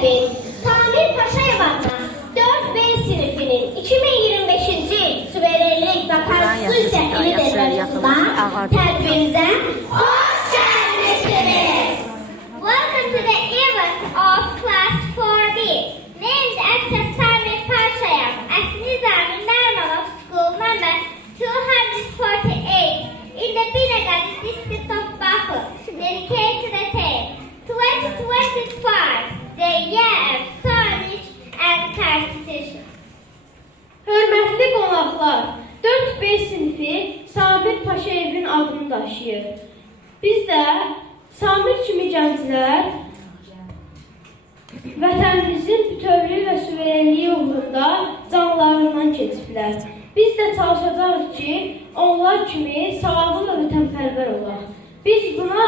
Məktəbin Samir Paşayev adına 4B sinifinin 2025 Suverenlik və Konstitusiya ili dərəcəsində tədbirimizə hoş gəlmisiniz. Welcome to the event of Class 4B, named after Samir Paşayev at Nizami Narmanov School number 248 in the Binagadi district of Baku, dedicated to the theme 2025, the year of Science and Constitution. Hörmətli qonaqlar, 4B sinifi Samir Paşayevin adını daşıyır. Biz də Samir kimi gənclər vətənimizin bütövlüyü və suverenliyi uğrunda canlarından keçiblər. Biz də çalışacağıq ki, onlar kimi savadlı və vətənpərvər olaq. Biz buna